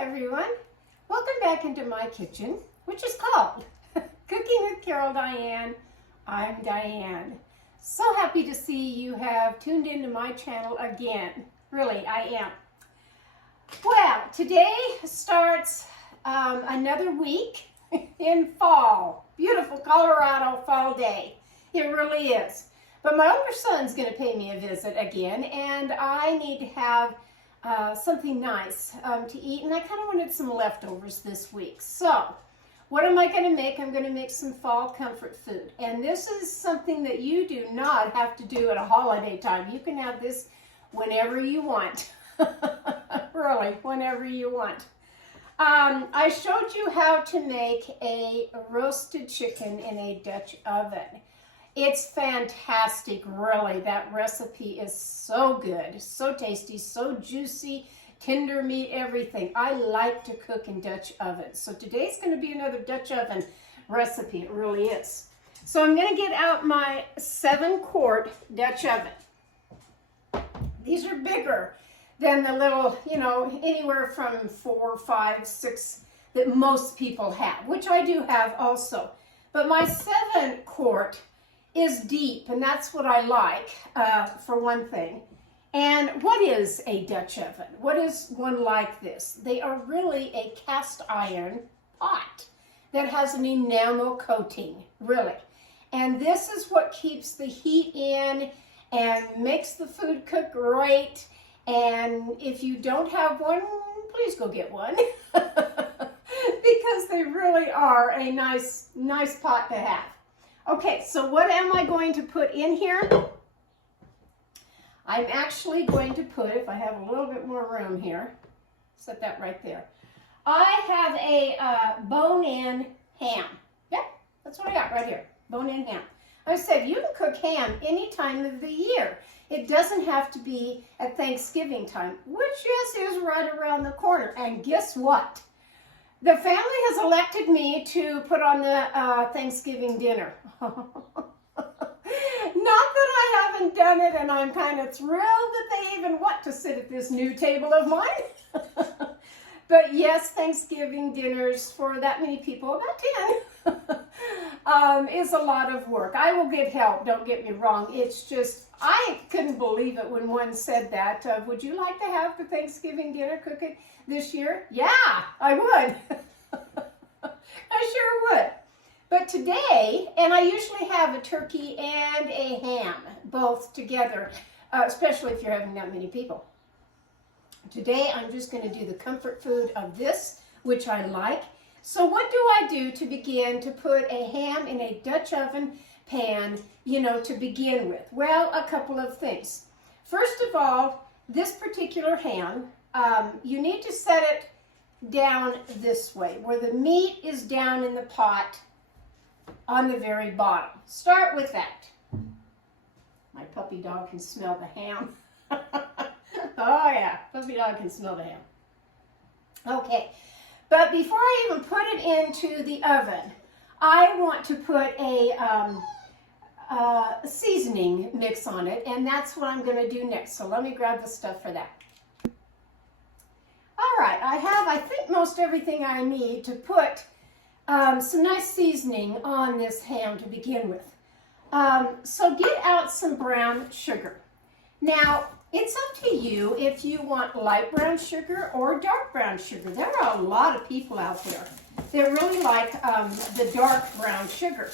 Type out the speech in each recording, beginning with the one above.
everyone. Welcome back into my kitchen, which is called Cooking with Carol Diane. I'm Diane. So happy to see you have tuned into my channel again. Really, I am. Well, today starts another week in fall. Beautiful Colorado fall day. It really is. But my older son's going to pay me a visit again, and I need to have something nice to eat, and I kind of wanted some leftovers this week. So, what am I going to make? I'm going to make some fall comfort food, and this is something that you do not have to do at a holiday time. You can have this whenever you want. Really, whenever you want. I showed you how to make a roasted chicken in a Dutch oven. It's fantastic, really. That recipe is so good, so tasty, so juicy, tender meat, everything. I like to cook in Dutch ovens. So today's going to be another Dutch oven recipe. It really is. So I'm going to get out my 7-quart Dutch oven. These are bigger than the little, anywhere from 4, 5, 6 that most people have, which I do have also. But my 7-quart is deep, and that's what I like, for one thing. And what is a Dutch oven? What is one like this? They are really a cast iron pot that has an enamel coating, really. And this is what keeps the heat in and makes the food cook great. And if you don't have one, please go get one. Because they really are a nice pot to have. Okay, so what am I going to put in here? I'm actually going to put, if I have a little bit more room here, set that right there. I have a bone-in ham. Yep, that's what I got right here, bone-in ham. I said you can cook ham any time of the year. It doesn't have to be at Thanksgiving time, which yes is right around the corner. And guess what? The family has elected me to put on the Thanksgiving dinner. Not that I haven't done it, and I'm kind of thrilled that they even want to sit at this new table of mine. But yes, Thanksgiving dinners for that many people, about 10, is a lot of work. I will get help, don't get me wrong. It's just, I couldn't believe it when one said that. Would you like to have the Thanksgiving dinner cooking this year? Yeah, I would. I sure would. But today, and I usually have a turkey and a ham, both together, especially if you're having that many people. Today, I'm just going to do the comfort food of this, which I like. So what do I do to begin to put a ham in a Dutch oven pan, to begin with? Well, a couple of things. First of all, this particular ham, you need to set it down this way, where the meat is down in the pot on the very bottom. Start with that. My puppy dog can smell the ham. Oh yeah, puppy dog can smell the ham. Okay, but before I even put it into the oven, I want to put a seasoning mix on it, and that's what I'm going to do next. So let me grab the stuff for that. All right, I have, I think, most everything I need to put some nice seasoning on this ham to begin with. So get out some brown sugar. Now, it's up to you if you want light brown sugar or dark brown sugar. There are a lot of people out there that really like the dark brown sugar.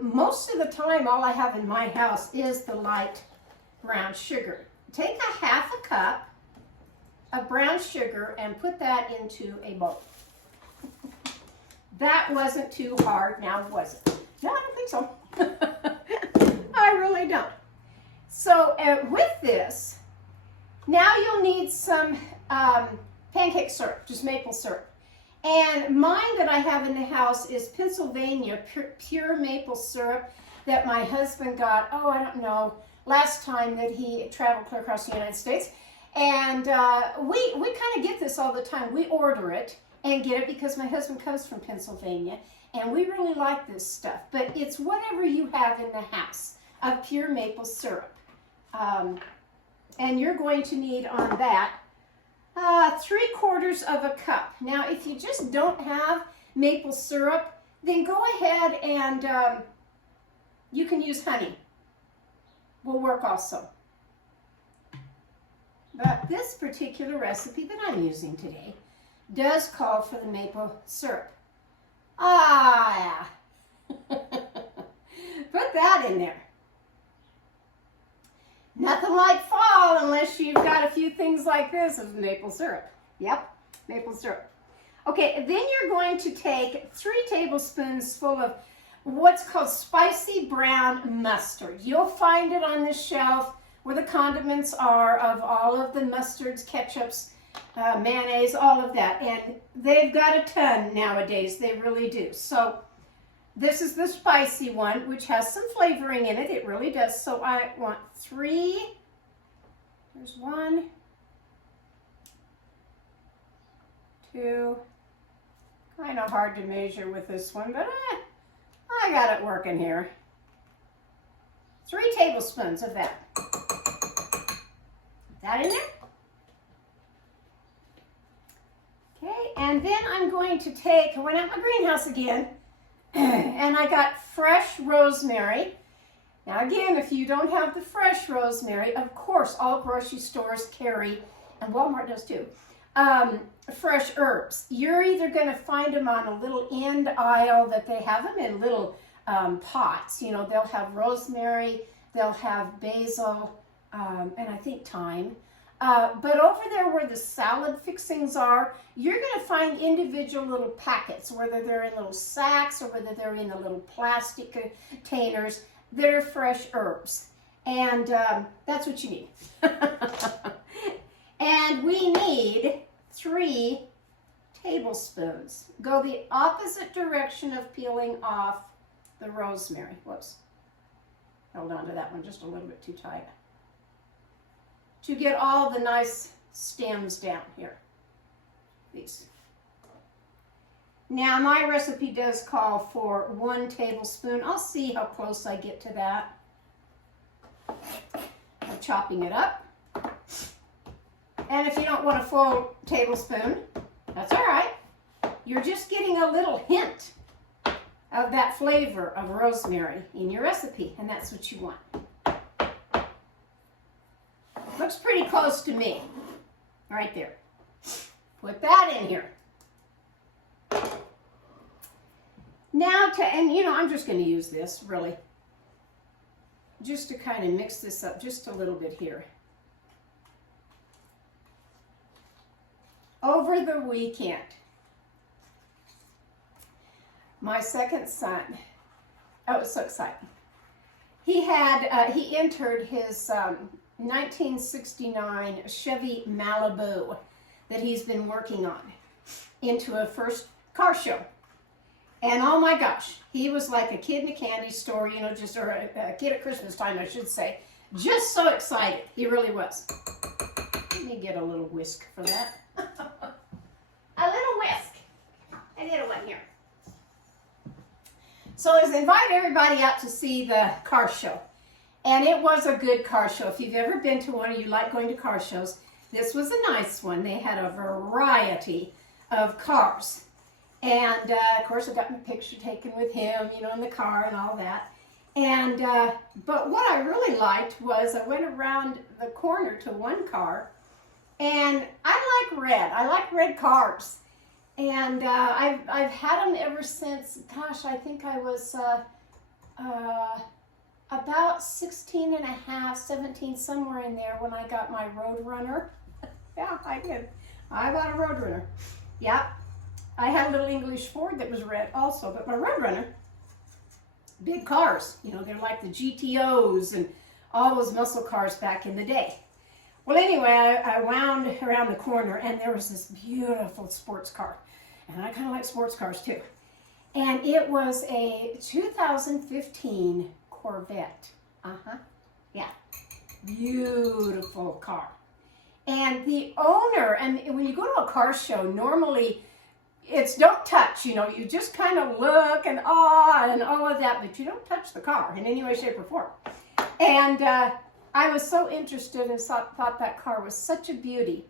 Most of the time, all I have in my house is the light brown sugar. Take a half a cup of brown sugar and put that into a bowl. That wasn't too hard, now was it? No, I don't think so. I really don't. So with this, now you'll need some pancake syrup, just maple syrup. And mine that I have in the house is Pennsylvania pure maple syrup that my husband got, I don't know, last time that he traveled clear across the United States. And we kind of get this all the time. We order it and get it because my husband comes from Pennsylvania, and we really like this stuff. But it's whatever you have in the house of pure maple syrup. And you're going to need on that 3/4 of a cup. Now, if you just don't have maple syrup, then go ahead and you can use honey. Will work also. But this particular recipe that I'm using today does call for the maple syrup. Ah, yeah. Put that in there. Nothing like fall unless you've got a few things like this of maple syrup. Yep, maple syrup. Okay, then you're going to take 3 tablespoons full of what's called spicy brown mustard. You'll find it on this shelf where the condiments are of all of the mustards, ketchups, mayonnaise, all of that. And they've got a ton nowadays. They really do. So this is the spicy one, which has some flavoring in it. It really does. So I want 3. There's 1, 2. Kind of hard to measure with this one, but I got it working here. 3 tablespoons of that. That in there. Okay, and then I'm going to take, I went out my greenhouse again, and I got fresh rosemary. Now again, if you don't have the fresh rosemary, of course, all grocery stores carry, and Walmart does too, fresh herbs. You're either going to find them on a little end aisle that they have them in little pots. You know, they'll have rosemary, they'll have basil, and I think thyme. But over there where the salad fixings are, you're going to find individual little packets, whether they're in little sacks or whether they're in the little plastic containers. They're fresh herbs. And that's what you need. And we need 3 tablespoons. Go the opposite direction of peeling off the rosemary. Whoops. Held on to that one just a little bit too tight. To get all the nice stems down here. These. Now my recipe does call for 1 tablespoon. I'll see how close I get to that. I'm chopping it up. And if you don't want a full tablespoon, that's all right. You're just getting a little hint of that flavor of rosemary in your recipe, and that's what you want. Looks pretty close to me, right there. Put that in here. Now and you know, I'm just going to use this, really, just to kind of mix this up just a little bit here. Over the weekend, my second son, oh, it was so exciting. He entered his 1969 Chevy Malibu that he's been working on into a first car show. And oh my gosh, he was like a kid in a candy store, you know, or a kid at Christmas time, I should say. Just so excited. He really was. Let me get a little whisk for that. A little whisk. I did one here. So let's invite everybody out to see the car show. And it was a good car show. If you've ever been to one or you like going to car shows, this was a nice one. They had a variety of cars. And of course I got my picture taken with him, you know, in the car and all that. And but what I really liked was I went around the corner to one car, and I like red. I like red cars. And I've had them ever since, gosh, I think I was about 16 and a half, 17, somewhere in there when I got my Roadrunner. Yeah, I did. I bought a Roadrunner. Yep. I had a little English Ford that was red also, but my Roadrunner, big cars. You know, they're like the GTOs and all those muscle cars back in the day. Well, anyway, I wound around the corner, and there was this beautiful sports car. And I kind of like sports cars, too. And it was a 2015 Corvette. Yeah. Beautiful car. And the owner, and when you go to a car show, normally it's don't touch, you know, you just kind of look and awe and all of that, but you don't touch the car in any way, shape, or form. And I was so interested and thought that car was such a beauty.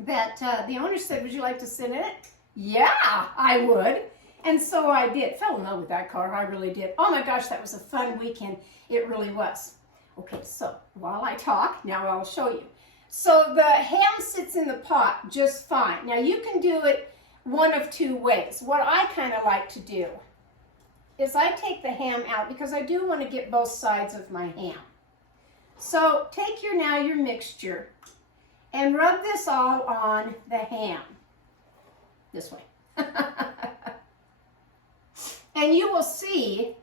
that the owner said, would you like to sit in it? Yeah, I would. And so I did. Fell in love with that car. I really did. Oh my gosh, that was a fun weekend. It really was. Okay, so while I talk, now I'll show you. So the ham sits in the pot just fine. Now you can do it one of two ways. What I kind of like to do is I take the ham out because I do want to get both sides of my ham. So take your mixture and rub this all on the ham. This way. And you will see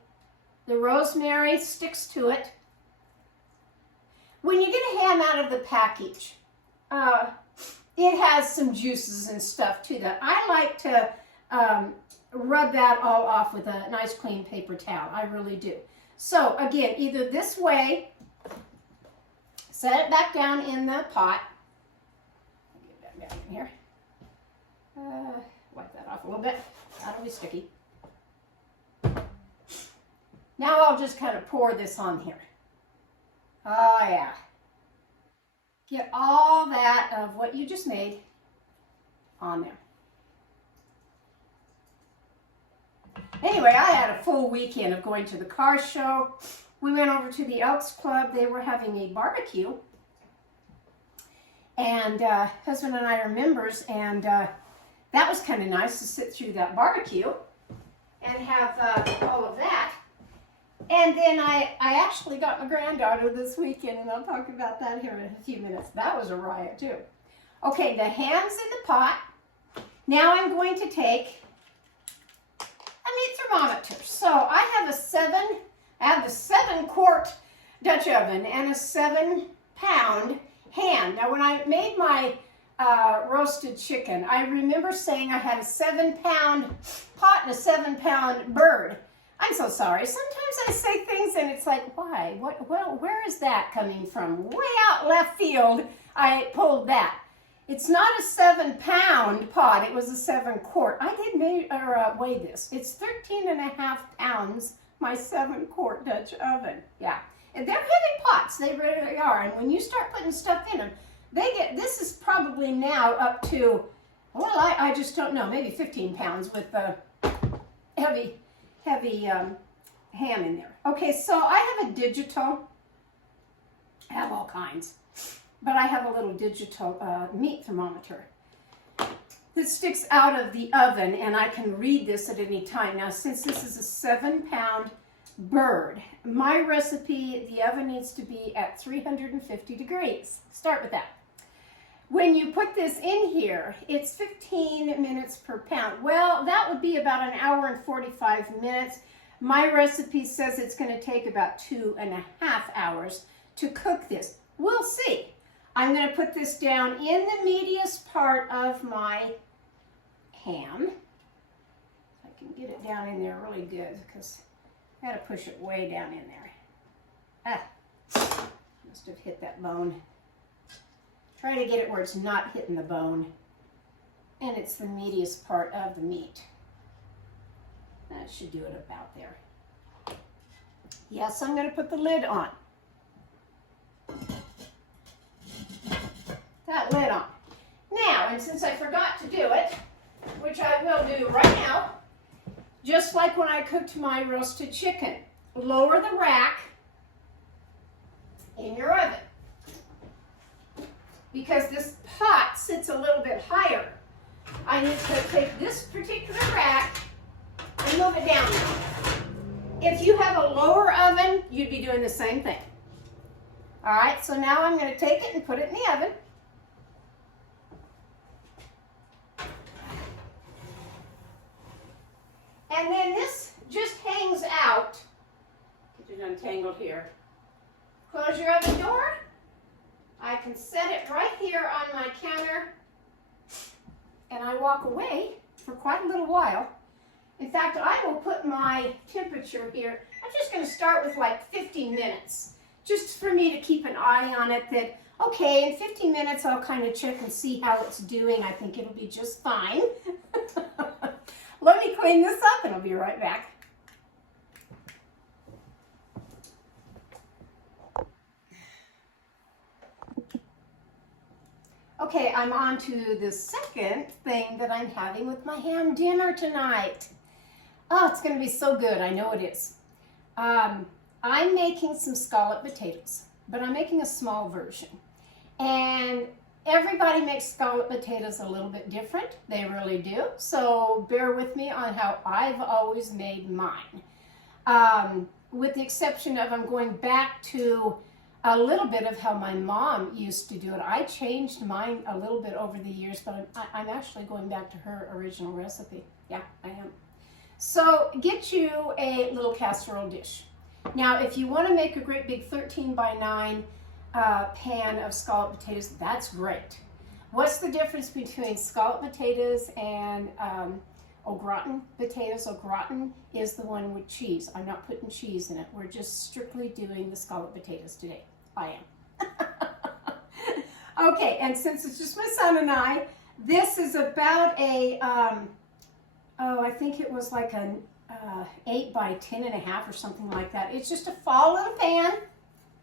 the rosemary sticks to it. When you get a ham out of the package, it has some juices and stuff to that. I like to rub that all off with a nice clean paper towel. I really do. So again, either this way, set it back down in the pot. Get that down in here. Wipe that off a little bit. That'll be sticky. Now I'll just kind of pour this on here. Oh yeah. Get all that of what you just made on there. Anyway, I had a full weekend of going to the car show. We went over to the Elks Club. They were having a barbecue. And husband and I are members, and that was kind of nice to sit through that barbecue and have all of that. And then I actually got my granddaughter this weekend, and I'll talk about that here in a few minutes. That was a riot too. Okay, the ham's in the pot. Now I'm going to take a meat thermometer. So I have the 7-quart Dutch oven and a 7-pound ham. Now when I made my roasted chicken, I remember saying I had a 7-pound pot and a 7-pound bird. I'm so sorry. Sometimes I say things and it's like, why? Well, where is that coming from? Way out left field, I pulled that. It's not a 7-pound pot. It was a 7-quart. I did weigh this. It's 13.5 pounds, my 7-quart Dutch oven. Yeah. And they're heavy pots. They really are. And when you start putting stuff in them, this is probably now up to, well, I just don't know, maybe 15 pounds with the heavy ham in there. Okay, so I have a digital, I have all kinds, but I have a little digital meat thermometer that sticks out of the oven, and I can read this at any time. Now, since this is a 7-pound bird, my recipe, the oven needs to be at 350 degrees. Start with that. When you put this in here, it's 15 minutes per pound. Well, that would be about 1 hour and 45 minutes. My recipe says it's going to take about 2.5 hours to cook this. We'll see. I'm going to put this down in the meatiest part of my ham. I can get it down in there really good because I got to push it way down in there. Must have hit that bone. Try to get it where it's not hitting the bone and it's the meatiest part of the meat. That should do it about there. Yes, I'm going to put the lid on. That lid on. Now, and since I forgot to do it, which I will do right now, just like when I cooked my roasted chicken, lower the rack in your oven. Because this pot sits a little bit higher, I need to take this particular rack and move it down. If you have a lower oven, you'd be doing the same thing. All right, so now I'm going to take it and put it in the oven. And then this just hangs out. Get it untangled here. Close your oven door. I can set it right here on my counter, and I walk away for quite a little while. In fact, I will put my temperature here. I'm just going to start with like 15 minutes, just for me to keep an eye on it that, okay, in 15 minutes I'll kind of check and see how it's doing. I think it'll be just fine. Let me clean this up and I'll be right back. Okay, I'm on to the second thing that I'm having with my ham dinner tonight. Oh, it's going to be so good. I know it is. I'm making some scalloped potatoes, but I'm making a small version. And everybody makes scalloped potatoes a little bit different. They really do. So bear with me on how I've always made mine. With the exception of I'm going back to a little bit of how my mom used to do it. I changed mine a little bit over the years, but I'm actually going back to her original recipe. Yeah, I am. So get you a little casserole dish. Now, if you want to make a great big 13 by 9 pan of scalloped potatoes, that's great. What's the difference between scalloped potatoes and au gratin potatoes? Au gratin is the one with cheese. I'm not putting cheese in it. We're just strictly doing the scalloped potatoes today. I am. Okay, and since it's just my son and I, this is about a, I think it was like an 8 by 10.5 or something like that. It's just a fall little pan.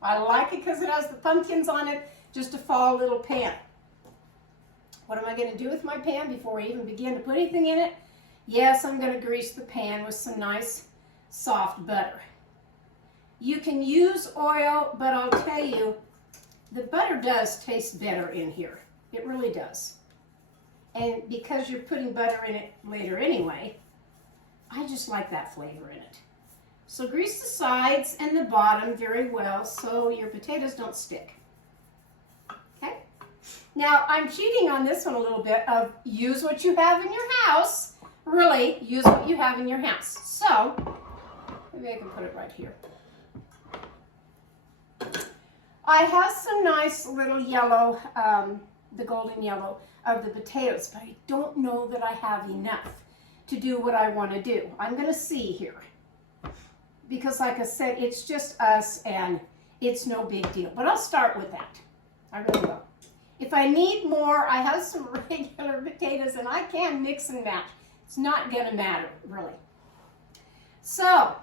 I like it because it has the pumpkins on it. Just a fall little pan. What am I going to do with my pan before I even begin to put anything in it? Yes, I'm going to grease the pan with some nice soft butter. You can use oil, but I'll tell you, the butter does taste better in here. It really does. And because you're putting butter in it later anyway, I just like that flavor in it. So grease the sides and the bottom very well so your potatoes don't stick. Okay? Now, I'm cheating on this one a little bit of use what you have in your house. Really, use what you have in your house. So, maybe I can put it right here. I have some nice little yellow, the golden yellow of the potatoes, but I don't know that I have enough to do what I want to do. I'm going to see here. Because like I said, it's just us and it's no big deal. But I'll start with that. I really will. If I need more, I have some regular potatoes and I can mix and match. It's not going to matter, really. So,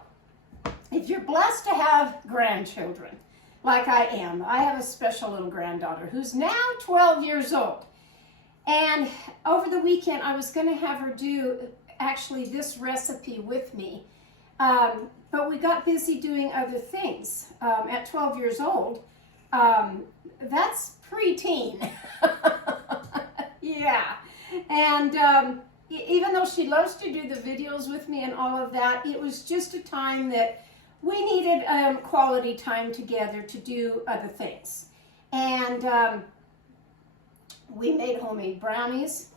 if you're blessed to have grandchildren, like I am, I have a special little granddaughter who's now 12 years old. And over the weekend, I was going to have her do actually this recipe with me. But we got busy doing other things. At 12 years old, that's preteen. Yeah. And even though she loves to do the videos with me and all of that, it was just a time that we needed quality time together to do other things. And we made homemade brownies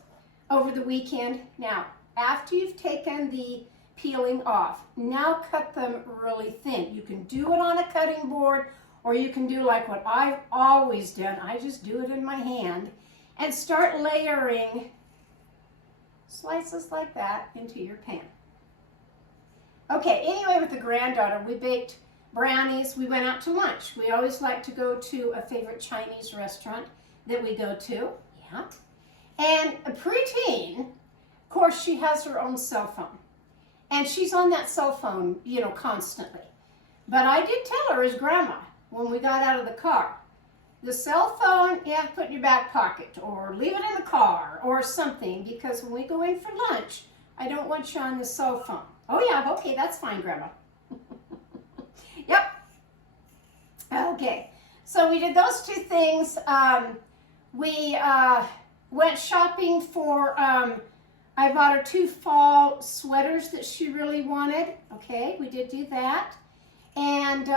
over the weekend. Now, after you've taken the peeling off, now cut them really thin. You can do it on a cutting board, or you can do like what I've always done. I just do it in my hand and start layering slices like that into your pan. Okay, anyway, with the granddaughter, we baked brownies. We went out to lunch. We always like to go to a favorite Chinese restaurant that we go to. Yeah. And a preteen, of course, she has her own cell phone. And she's on that cell phone, you know, constantly. But I did tell her as grandma when we got out of the car, the cell phone, you have to put in your back pocket or leave it in the car or something, because when we go in for lunch, I don't want you on the cell phone. Oh yeah, okay, that's fine, Grandma. Yep. Okay, so we did those two things. We went shopping for, I bought her 2 fall sweaters that she really wanted. Okay, we did do that. And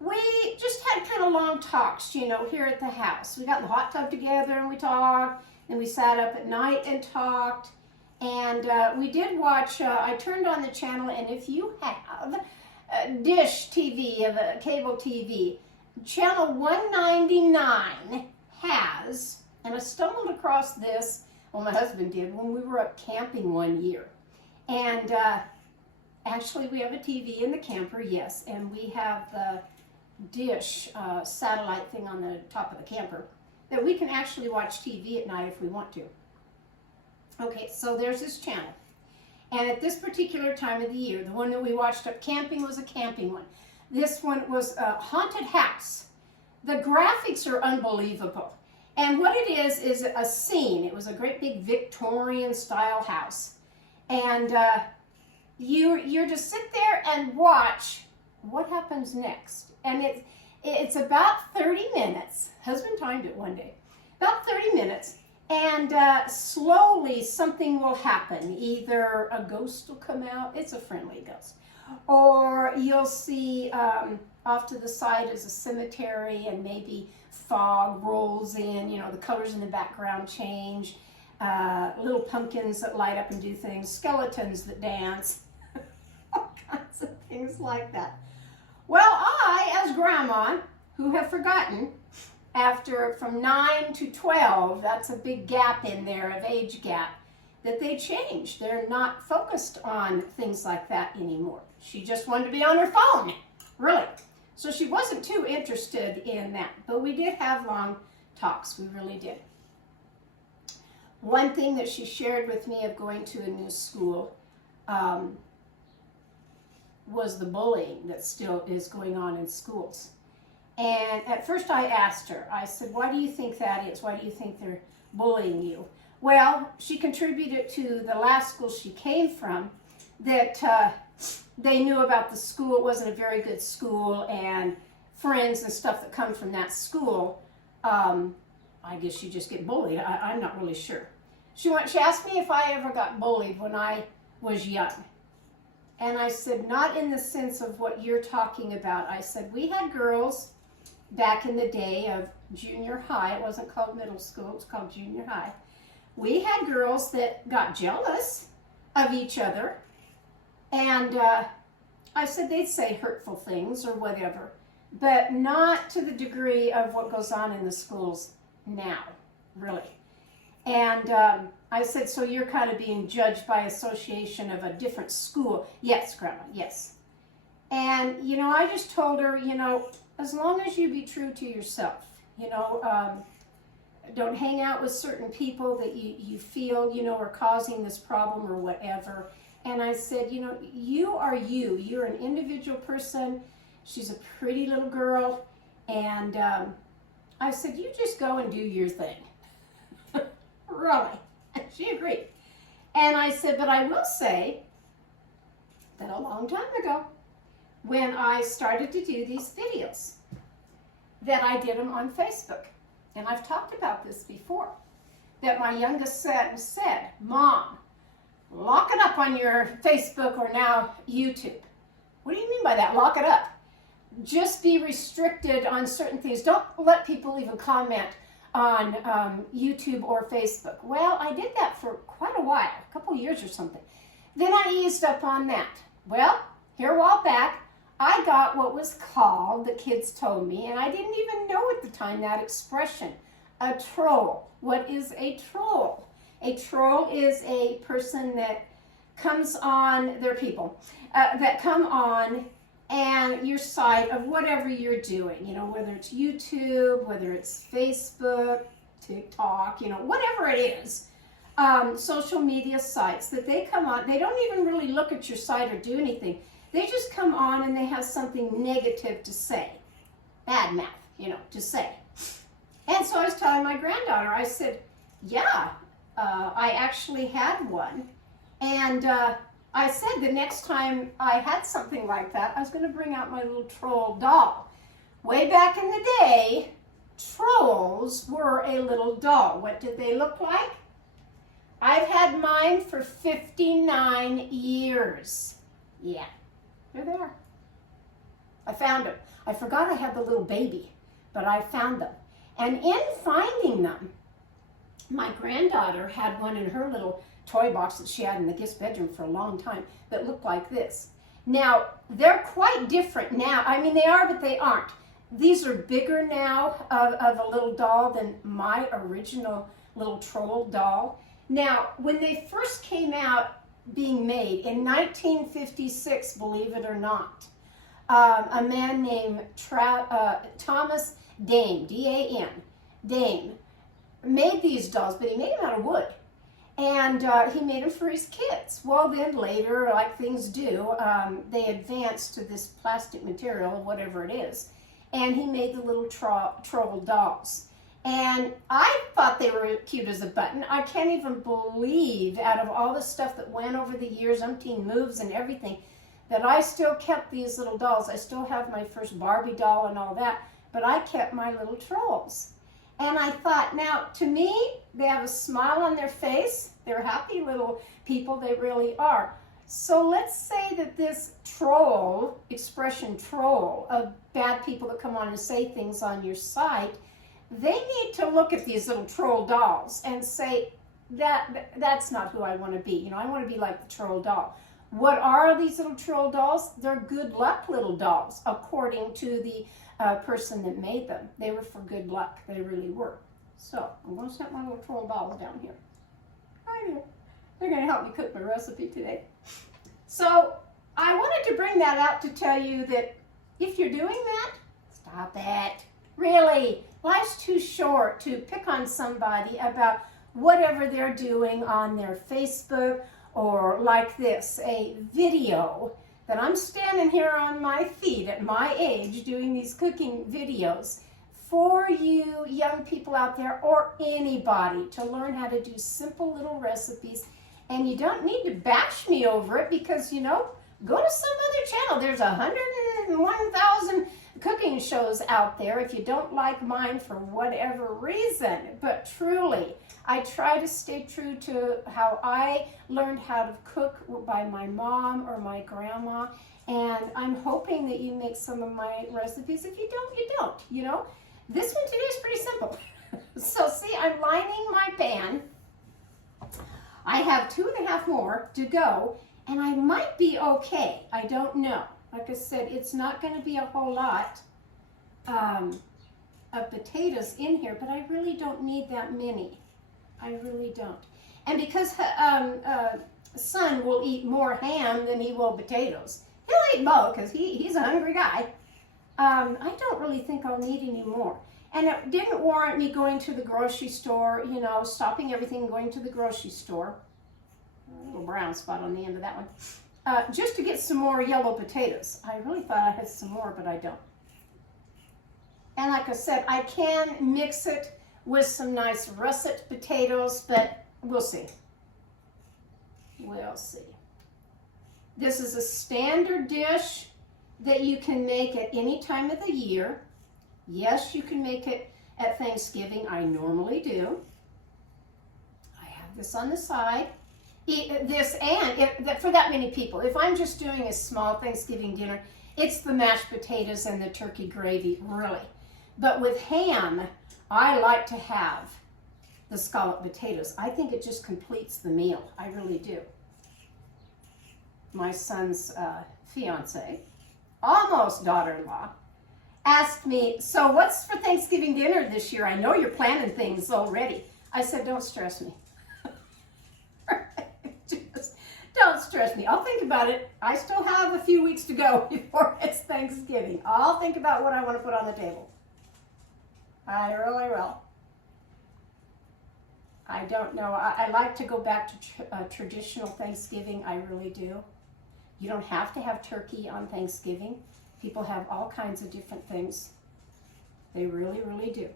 we just had kind of long talks, you know, here at the house. We got in the hot tub together and we talked. And we sat up at night and talked. And we did watch, I turned on the channel, and if you have Dish TV, cable TV, channel 199 has, and I stumbled across this, well, my husband did, when we were up camping one year. And actually we have a TV in the camper, yes, and we have the Dish satellite thing on the top of the camper that we can actually watch TV at night if we want to. Okay, so there's this channel. And at this particular time of the year, the one that we watched up camping was a camping one. This one was a haunted house. The graphics are unbelievable. And what it is a scene. It was a great big Victorian style house. And you just sit there and watch what happens next. And it's about 30 minutes. Husband timed it one day. About 30 minutes. And slowly something will happen. Either a ghost will come out. It's a friendly ghost. Or you'll see off to the side is a cemetery, and maybe fog rolls in. You know, the colors in the background change. Little pumpkins that light up and do things. Skeletons that dance. All kinds of things like that. Well, I, as grandma, who have forgotten, from 9 to 12, that's a big gap in there of age gap, that they changed. They're not focused on things like that anymore. She just wanted to be on her phone, really. So she wasn't too interested in that. But we did have long talks. We really did. One thing that she shared with me of going to a new school was the bullying that still is going on in schools. And at first I asked her, I said, why do you think that is? Why do you think they're bullying you? Well, she contributed to the last school she came from, that they knew about the school. It wasn't a very good school, and friends and stuff that come from that school, I guess you just get bullied. I'm not really sure. She asked me if I ever got bullied when I was young. And I said, not in the sense of what you're talking about. I said, we had girls back in the day of junior high. It wasn't called middle school, it was called junior high. We had girls that got jealous of each other. And I said they'd say hurtful things or whatever, but not to the degree of what goes on in the schools now, really. And I said, so you're kind of being judged by association of a different school. Yes, Grandma, yes. And, you know, I just told her, you know, as long as you be true to yourself, you know, don't hang out with certain people that you feel, you know, are causing this problem or whatever. And I said, you know, you are you. You're an individual person. She's a pretty little girl. And I said, you just go and do your thing. Really? She agreed. And I said, but I will say that a long time ago, when I started to do these videos, that I did them on Facebook. And I've talked about this before, that my youngest sat and said, Mom, lock it up on your Facebook or now YouTube. What do you mean by that? Lock it up. Just be restricted on certain things. Don't let people even comment on YouTube or Facebook. Well, I did that for quite a while, a couple years or something. Then I eased up on that. Well, here a while back, I got what was called, the kids told me, and I didn't even know at the time that expression, a troll. What is a troll? A troll is a person that comes on, they're people, that come on and your site of whatever you're doing, you know, whether it's YouTube, whether it's Facebook, TikTok, you know, whatever it is, social media sites that they come on, they don't even really look at your site or do anything. They just come on and they have something negative to say, bad mouth, you know, to say. And so I was telling my granddaughter, I said, yeah, I actually had one. And I said the next time I had something like that, I was going to bring out my little troll doll. Way back in the day, trolls were a little doll. What did they look like? I've had mine for 59 years. Yeah, they're there. I found them. I forgot I had the little baby, but I found them. And in finding them, my granddaughter had one in her little toy box that she had in the guest bedroom for a long time that looked like this. Now, they're quite different now. I mean, they are, but they aren't. These are bigger now of a little doll than my original little troll doll. Now, when they first came out being made in 1956, believe it or not, a man named Thomas Dame, D-A-M, Dame, made these dolls, but he made them out of wood. And he made them for his kids. Well, then later, like things do, they advanced to this plastic material, whatever it is, and he made the little troll dolls. And I thought they were cute as a button. I can't even believe, out of all the stuff that went over the years, umpteen moves and everything, that I still kept these little dolls. I still have my first Barbie doll and all that, but I kept my little trolls. And I thought, now, to me, they have a smile on their face. They're happy little people. They really are. So let's say that this troll, expression troll, of bad people that come on and say things on your site, they need to look at these little troll dolls and say, that's not who I want to be. You know, I want to be like the troll doll. What are these little troll dolls? They're good luck little dolls, according to the person that made them. They were for good luck. They really were. So I'm going to set my little troll dolls down here. Right here. They're going to help me cook my recipe today. So I wanted to bring that out to tell you that if you're doing that, stop it. Really, life's too short to pick on somebody about whatever they're doing on their Facebook, or like this, a video that I'm standing here on my feet at my age doing these cooking videos for you young people out there, or anybody, to learn how to do simple little recipes. And you don't need to bash me over it, because, you know, go to some other channel. There's 101,000 cooking shows out there if you don't like mine for whatever reason. But truly, I try to stay true to how I learned how to cook by my mom or my grandma. And I'm hoping that you make some of my recipes. If you don't, you don't, you know. This one today is pretty simple. So see, I'm lining my pan. I have 2.5 more to go, and I might be okay. I don't know. Like I said, it's not going to be a whole lot of potatoes in here, but I really don't need that many. I really don't. And because son will eat more ham than he will potatoes. He'll eat both because he's a hungry guy. I don't really think I'll need any more. And it didn't warrant me going to the grocery store, you know, stopping everything and going to the grocery store. A little brown spot on the end of that one. Just to get some more yellow potatoes. I really thought I had some more, but I don't. And like I said, I can mix it with some nice russet potatoes, but we'll see. We'll see. This is a standard dish that you can make at any time of the year. Yes, you can make it at Thanksgiving. I normally do. I have this on the side. Eat this, and for that many people. If I'm just doing a small Thanksgiving dinner, it's the mashed potatoes and the turkey gravy, really. But with ham, I like to have the scalloped potatoes. I think it just completes the meal. I really do. My son's fiance, almost daughter-in-law, asked me, so what's for Thanksgiving dinner this year? I know you're planning things already. I said, don't stress me. Just don't stress me. I'll think about it. I still have a few weeks to go before it's Thanksgiving. I'll think about what I want to put on the table. I really will. I don't know. I like to go back to traditional Thanksgiving. I really do. You don't have to have turkey on Thanksgiving. People have all kinds of different things. They really, really do.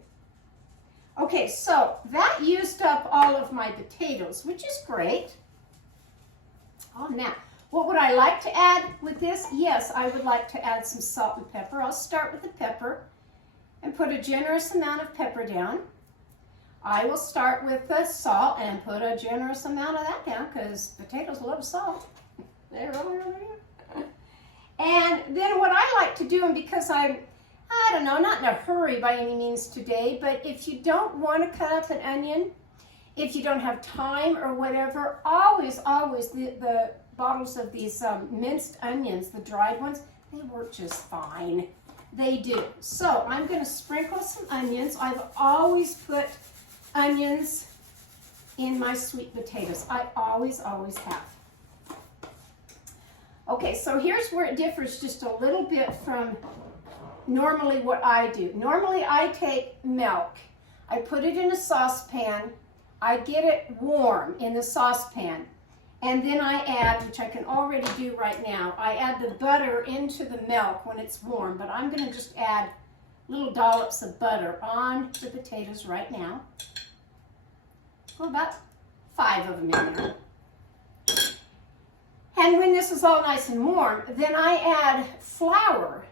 Okay, so that used up all of my potatoes, which is great. Oh, now, what would I like to add with this? Yes, I would like to add some salt and pepper. I'll start with the pepper and put a generous amount of pepper down. I will start with the salt and put a generous amount of that down, because potatoes love salt. They really, really do. And then what I like to do, and because I don't know, not in a hurry by any means today, but if you don't want to cut up an onion, if you don't have time or whatever, always the bottles of these minced onions, the dried ones, they work just fine. They do. So I'm going to sprinkle some onions. I've always put onions in my sweet potatoes. I always have. Okay, so here's where it differs just a little bit from normally what I do. Normally I take milk, I put it in a saucepan, I get it warm in the saucepan, and then I add, which I can already do right now, I add the butter into the milk when it's warm, but I'm going to just add little dollops of butter on the potatoes right now. Well, about 5 of them in there. And when this is all nice and warm, then I add flour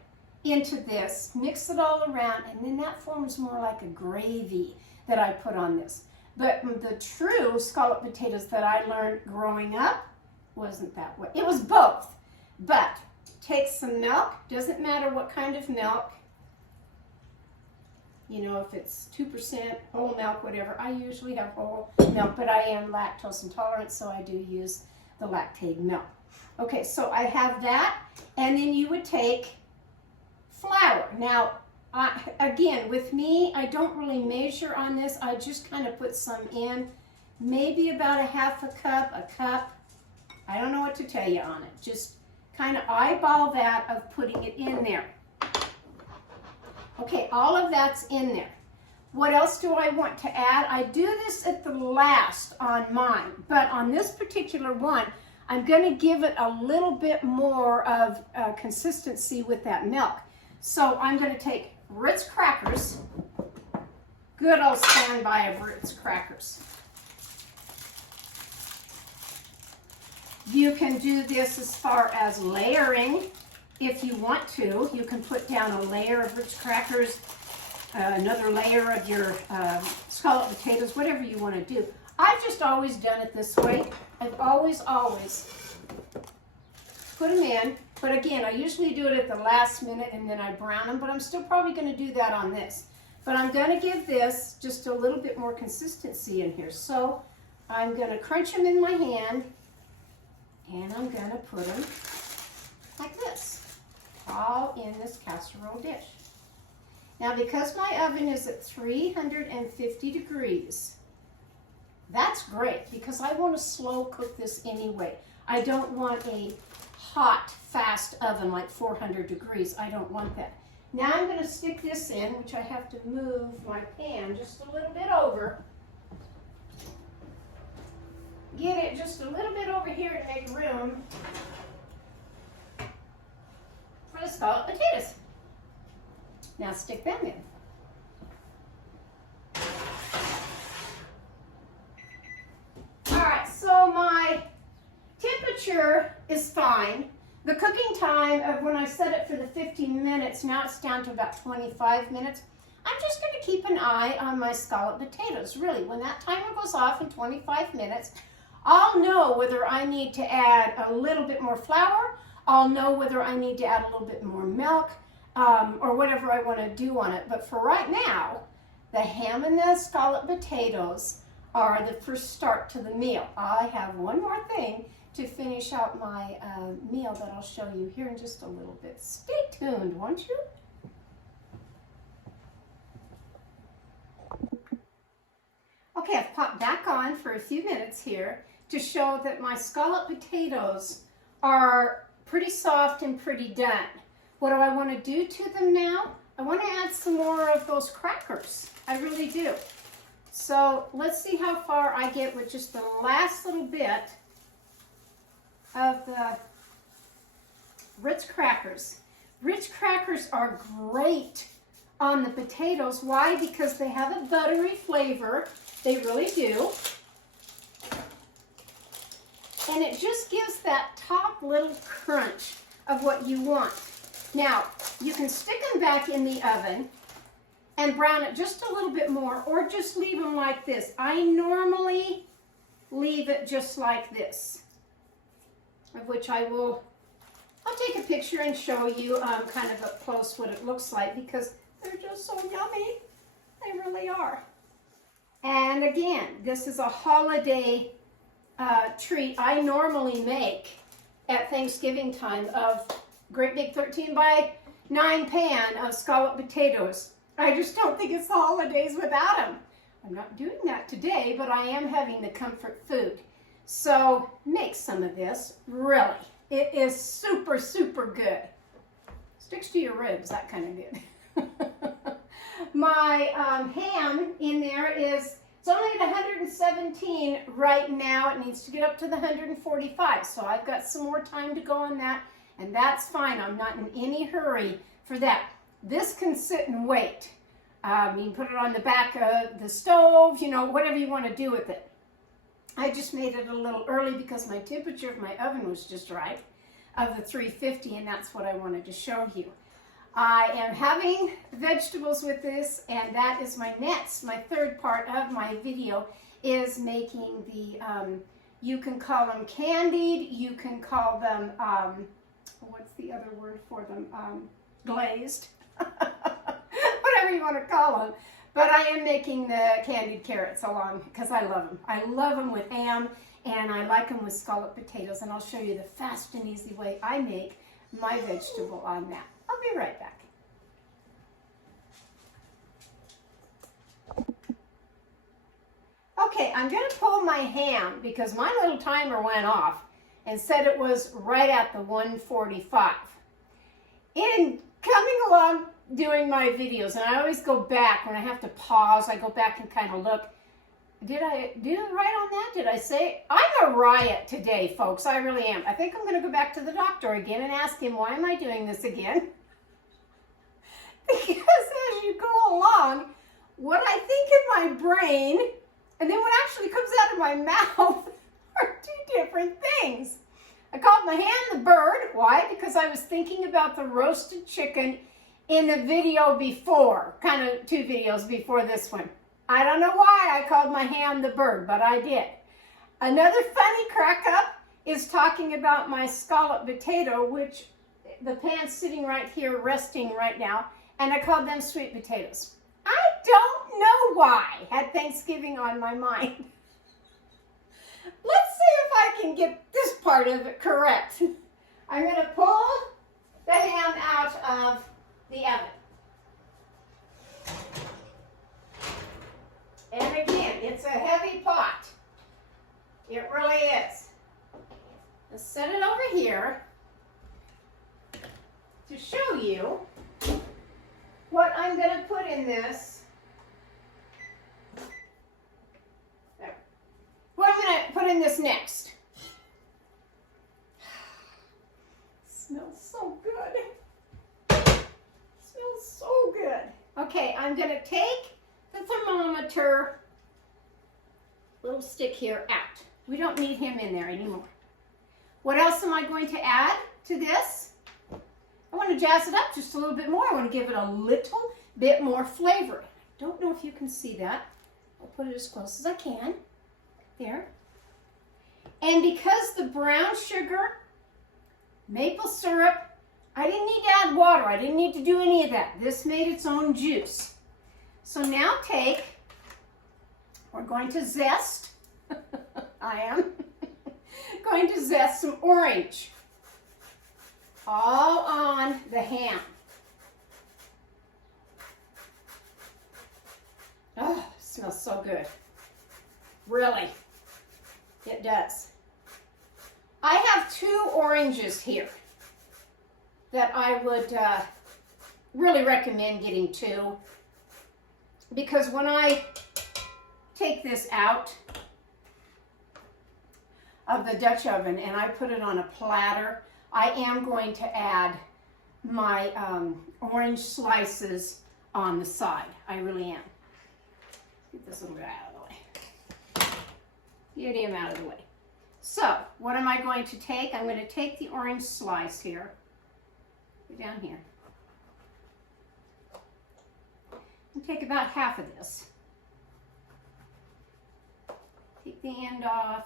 into this, mix it all around, and then that forms more like a gravy that I put on this. But the true scalloped potatoes that I learned growing up wasn't that way. It was both. But take some milk, doesn't matter what kind of milk. You know, if it's 2% whole milk, whatever. I usually have whole milk, but I am lactose intolerant, so I do use the lactate milk. Okay, so I have that, and then you would take flour. Now, again, with me, I don't really measure on this. I just kind of put some in, maybe about a half a cup. I don't know what to tell you on it. Just kind of eyeball that of putting it in there. Okay, all of that's in there. What else do I want to add? I do this at the last on mine, but on this particular one, I'm going to give it a little bit more of consistency with that milk. So I'm going to take Ritz crackers, good old standby of Ritz crackers. You can do this as far as layering. If you want to, you can put down a layer of Ritz crackers, another layer of your scalloped potatoes, whatever you want to do. I've just always done it this way. I've always put them in. But again, I usually do it at the last minute and then I brown them, but I'm still probably going to do that on this. But I'm going to give this just a little bit more consistency in here. So I'm going to crunch them in my hand and I'm going to put them like this, all in this casserole dish. Now, because my oven is at 350 degrees, that's great because I want to slow cook this anyway. I don't want a hot, fast oven like 400 degrees. I don't want that. Now I'm going to stick this in, which I have to move my pan just a little bit over. Get it just a little bit over here to make room for the scalloped potatoes. Now stick them in. Alright, so my temperature is fine. The cooking time of when I set it for the 15 minutes, now it's down to about 25 minutes. I'm just going to keep an eye on my scalloped potatoes. Really, when that timer goes off in 25 minutes, I'll know whether I need to add a little bit more flour. I'll know whether I need to add a little bit more milk or whatever I want to do on it. But for right now, the ham and the scalloped potatoes are the first start to the meal. I have one more thing to finish out my meal that I'll show you here in just a little bit. Stay tuned, won't you? Okay, I've popped back on for a few minutes here to show that my scalloped potatoes are pretty soft and pretty done. What do I want to do to them now? I want to add some more of those crackers. I really do. So let's see how far I get with just the last little bit of the Ritz crackers. Ritz crackers are great on the potatoes. Why? Because they have a buttery flavor. They really do. And it just gives that top little crunch of what you want. Now, you can stick them back in the oven and brown it just a little bit more, or just leave them like this. I normally leave it just like this, of which I'll take a picture and show you kind of up close what it looks like, because they're just so yummy. They really are. And again, this is a holiday treat I normally make at Thanksgiving time, of great big 13 by 9 pan of scalloped potatoes. I just don't think it's the holidays without them. I'm not doing that today, but I am having the comfort food. So make some of this, really. It is super, super good. Sticks to your ribs, that kind of good. My ham in there it's only at 117 right now. It needs to get up to the 145. So I've got some more time to go on that, and that's fine. I'm not in any hurry for that. this can sit and wait. You can put it on the back of the stove, you know, whatever you want to do with it. I just made it a little early because my temperature of my oven was just right, of the 350, and that's what I wanted to show you. I am having vegetables with this, and that is my next. My third part of my video is making the, you can call them candied, you can call them, what's the other word for them? Glazed. Whatever you want to call them. But I am making the candied carrots along because I love them. I love them with ham, and I like them with scalloped potatoes, and I'll show you the fast and easy way I make my vegetable on that. I'll be right back. Okay, I'm going to pull my ham because my little timer went off and said it was right at the 145. In coming along doing my videos, and I always go back when I have to pause, I go back and kind of look. Did I do it right on that? Did I say? I'm a riot today, folks. I really am. I think I'm going to go back to the doctor again and ask him, why am I doing this again? Because as you go along, what I think in my brain and then what actually comes out of my mouth are two different things. I called my ham the bird. Why? Because I was thinking about the roasted chicken in the video before, kind of 2 videos before this one. I don't know why I called my ham the bird, but I did. Another funny crack up is talking about my scalloped potato, which the pan's sitting right here resting right now, and I called them sweet potatoes. I don't know why I had Thanksgiving on my mind. Let's see if I can get this part of it correct. I'm going to pull the ham out of the oven. And again, it's a heavy pot. It really is. Let's set it over here to show you what I'm going to put in this. There. What I'm going to put in this next. Smells so good. Smells so good. Okay, I'm going to take the thermometer, little stick here, out. We don't need him in there anymore. What else am I going to add to this? I want to jazz it up just a little bit more. I want to give it a little bit more flavor. Don't know if you can see that. I'll put it as close as I can. There. And because the brown sugar, maple syrup, I didn't need to add water. I didn't need to do any of that. This made its own juice. So now we're going to zest. I am going to zest some orange. All on the ham. Oh, it smells so good. Really, it does. I have 2 oranges here that I would really recommend getting 2, because when I take this out of the Dutch oven and I put it on a platter, I am going to add my orange slices on the side. I really am. Get this little guy out of the way. Get him out of the way. So, what am I going to take? I'm going to take the orange slice here. Get down here. And take about half of this. Take the end off.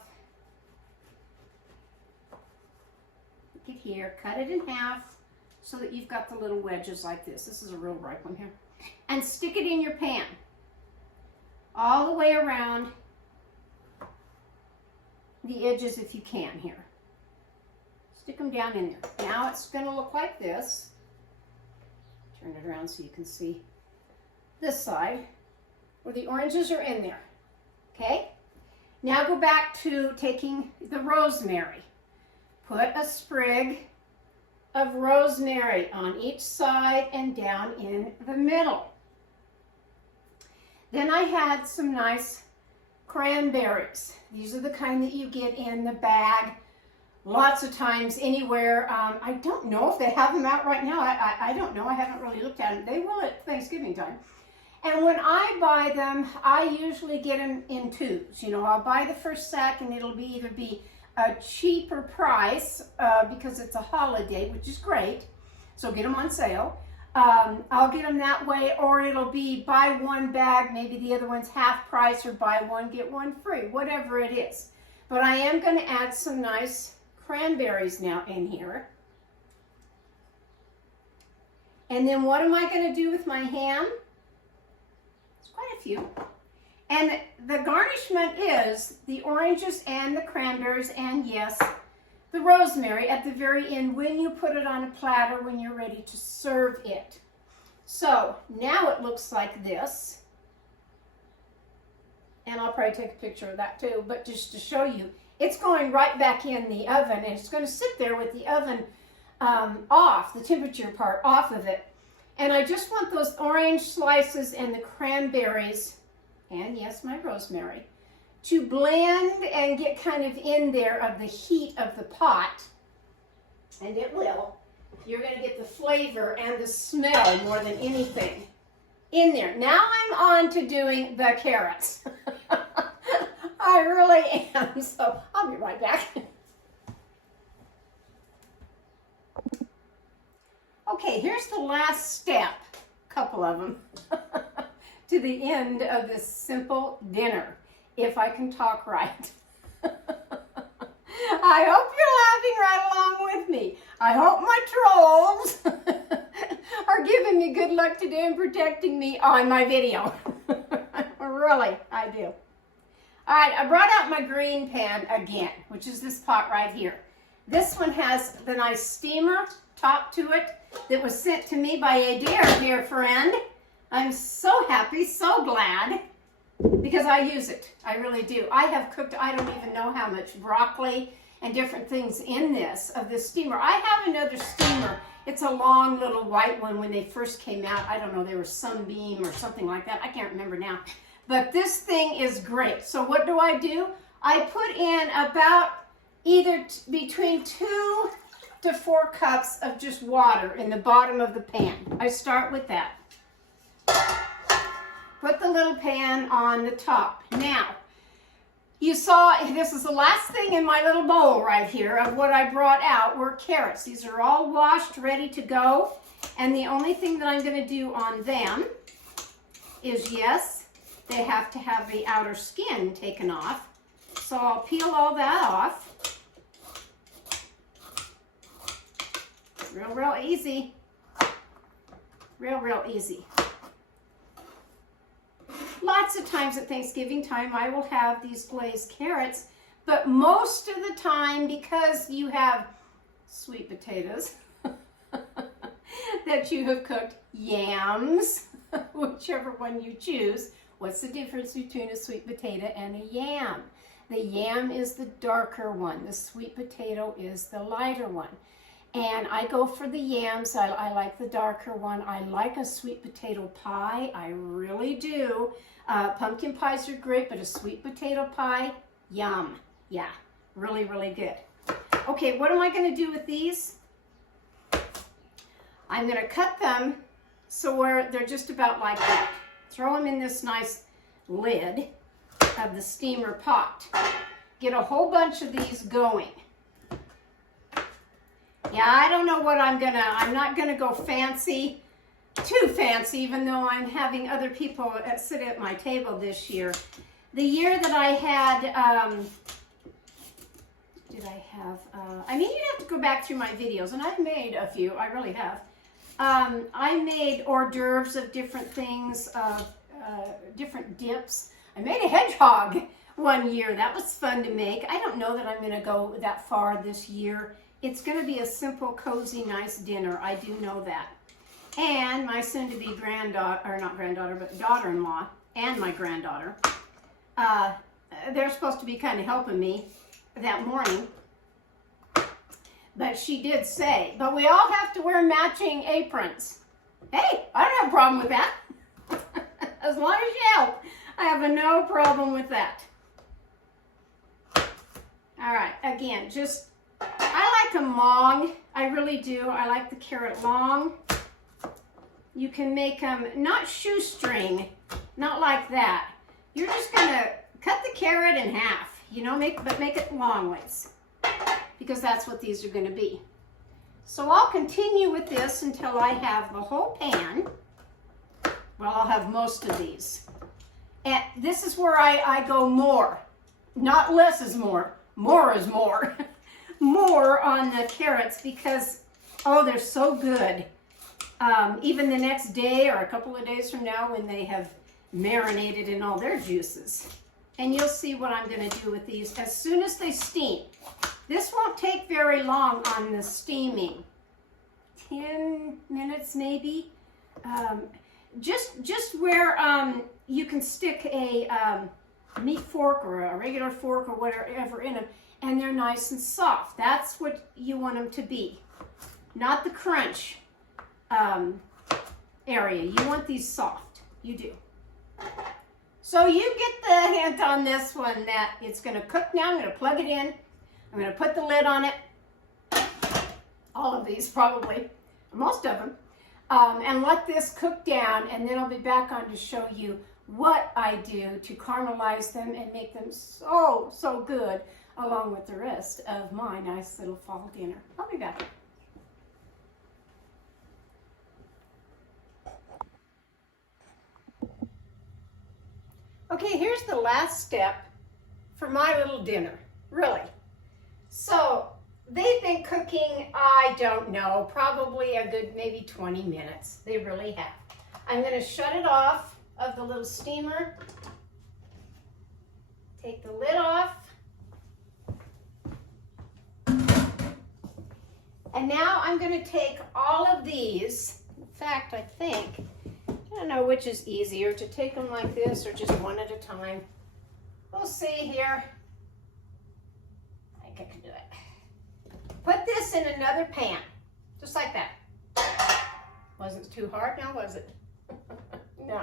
It here, cut it in half so that you've got the little wedges like this. This is a real ripe one here. And stick it in your pan all the way around the edges if you can here. Stick them down in there. Now it's going to look like this. Turn it around so you can see this side where the oranges are in there. Okay? Now go back to taking the rosemary. Put a sprig of rosemary on each side and down in the middle. Then I had some nice cranberries. These are the kind that you get in the bag lots of times anywhere. I don't know if they have them out right now. I don't know. I haven't really looked at them. They will at Thanksgiving time. And when I buy them, I usually get them in twos. You know, I'll buy the first sack and it'll either be a cheaper price because it's a holiday, which is great. So get them on sale. I'll get them that way, or it'll be buy one bag, maybe the other one's half price, or buy one, get one free, whatever it is. But I am going to add some nice cranberries now in here. And then what am I going to do with my ham? There's quite a few. And the garnishment is the oranges and the cranberries and, yes, the rosemary at the very end when you put it on a platter when you're ready to serve it. So now it looks like this. And I'll probably take a picture of that too, but just to show you, it's going right back in the oven, and it's going to sit there with the oven off, the temperature part off of it. And I just want those orange slices and the cranberries, and yes, my rosemary, to blend and get kind of in there of the heat of the pot. And it will. You're going to get the flavor and the smell more than anything in there. Now I'm on to doing the carrots. I really am. So I'll be right back. Okay, here's the last step, a couple of them, to the end of this simple dinner, if I can talk right. I hope you're laughing right along with me. I hope my trolls are giving me good luck today and protecting me on my video. Really, I do. All right, I brought out my green pan again, which is this pot right here. This one has the nice steamer top to it that was sent to me by a dear friend. I'm so happy, so glad, because I use it. I really do. I have cooked, I don't even know how much broccoli and different things in this, of this steamer. I have another steamer. It's a long little white one when they first came out. I don't know, they were Sunbeam or something like that. I can't remember now. But this thing is great. So what do? I put in about either between 2 to 4 cups of just water in the bottom of the pan. I start with that. Put the little pan on the top. Now, you saw, this is the last thing in my little bowl right here of what I brought out were carrots. These are all washed, ready to go. And the only thing that I'm going to do on them is, yes, they have to have the outer skin taken off. So I'll peel all that off. Real easy. Real easy. Lots of times at Thanksgiving time, I will have these glazed carrots, but most of the time, because you have sweet potatoes that you have cooked, yams, whichever one you choose. What's the difference between a sweet potato and a yam? The yam is the darker one. The sweet potato is the lighter one. And I go for the yams. I like the darker one. I like a sweet potato pie. I really do. Pumpkin pies are great, but a sweet potato pie, yum. Yeah, really good. Okay, what am I going to do with these? I'm going to cut them so where they're just about like that. Throw them in this nice lid of the steamer pot. Get a whole bunch of these going. Yeah, I don't know what I'm not gonna go fancy, too fancy, even though I'm having other people sit at my table this year. The year that I had, I mean, you'd have to go back through my videos, and I've made a few, I really have. I made hors d'oeuvres of different things, different dips. I made a hedgehog one year. That was fun to make. I don't know that I'm gonna go that far this year. It's going to be a simple, cozy, nice dinner. I do know that. And my soon-to-be granddaughter, or not granddaughter, but daughter-in-law, and my granddaughter, they're supposed to be kind of helping me that morning. But she did say, but we all have to wear matching aprons. Hey, I don't have a problem with that. As long as you help, I have no problem with that. All right, again, just I like them long. I really do. I like the carrot long. You can make them not shoestring, not like that. You're just gonna cut the carrot in half, you know, but make it long ways, because that's what these are gonna be. So I'll continue with this until I have the whole pan. Well, I'll have most of these. And this is where I go more. Not less is more. More is more. More on the carrots because, oh, they're so good. Even the next day or a couple of days from now when they have marinated in all their juices. And you'll see what I'm going to do with these as soon as they steam. This won't take very long on the steaming. 10 minutes maybe. Just where you can stick a meat fork or a regular fork or whatever in them, and they're nice and soft. That's what you want them to be. Not the crunch area. You want these soft. You do. So you get the hint on this one that it's going to cook now. I'm going to plug it in. I'm going to put the lid on it. All of these probably. Most of them. And let this cook down, and then I'll be back on to show you what I do to caramelize them and make them so good, along with the rest of my nice little fall dinner. I'll be back. Okay, here's the last step for my little dinner, really. So they've been cooking, I don't know, probably a good maybe 20 minutes. They really have. I'm going to shut it off of the little steamer. Take the lid off. And now I'm going to take all of these. In fact, I think, I don't know which is easier, to take them like this or just one at a time. We'll see here. I think I can do it. Put this in another pan, just like that. Wasn't too hard now, was it? No.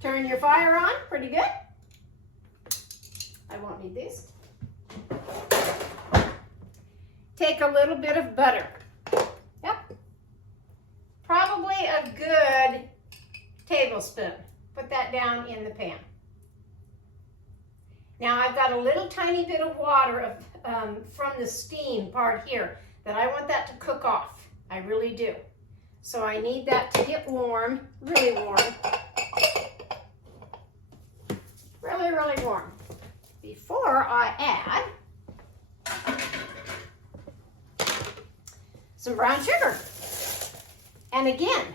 Turn your fire on, pretty good. I won't need these. Take a little bit of butter. Yep. Probably a good tablespoon. Put that down in the pan. Now I've got a little tiny bit of water from the steam part here that I want that to cook off. I really do. So I need that to get warm, really warm. Really, really warm. Before I add some brown sugar. And again,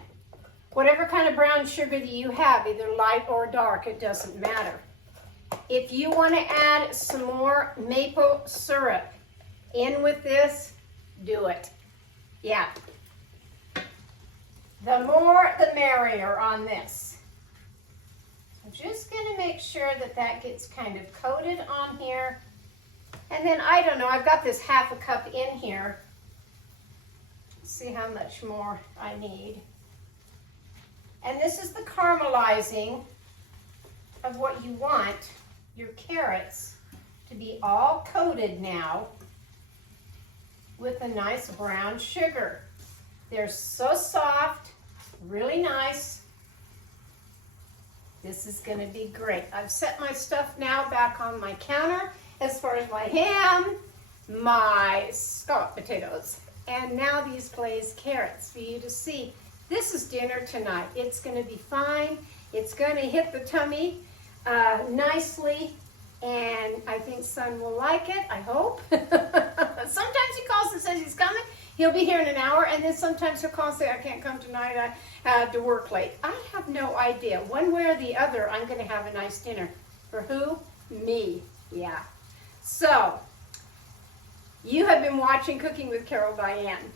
whatever kind of brown sugar that you have, either light or dark, it doesn't matter. If you want to add some more maple syrup in with this, do it. Yeah. The more, the merrier on this. I'm just going to make sure that that gets kind of coated on here. And then, I don't know, I've got this half a cup in here. Let's see how much more I need. And this is the caramelizing of what you want your carrots to be all coated now with a nice brown sugar. They're so soft, really nice. This is going to be great. I've set my stuff now back on my counter as far as my ham, my scalloped potatoes, and now these glazed carrots for you to see. This is dinner tonight. It's going to be fine. It's going to hit the tummy nicely, and I think Son will like it, I hope. Sometimes he calls and says he's coming. He'll be here in an hour, and then sometimes he'll call and say, I can't come tonight, I have to work late. I have no idea. One way or the other, I'm going to have a nice dinner. For who? Me. Yeah. So, you have been watching Cooking with Carol Diane.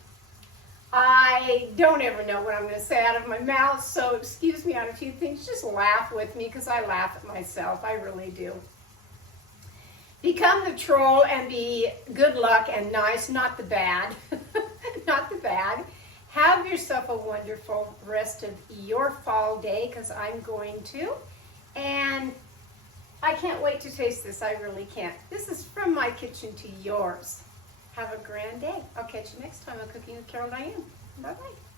I don't ever know what I'm going to say out of my mouth, so excuse me on a few things. Just laugh with me, because I laugh at myself. I really do. Become the troll and be good luck and nice, not the bad. Not the bad. Have yourself a wonderful rest of your fall day, because I'm going to. And I can't wait to taste this. I really can't. This is from my kitchen to yours. Have a grand day. I'll catch you next time on Cooking with Carol Diane. Bye-bye.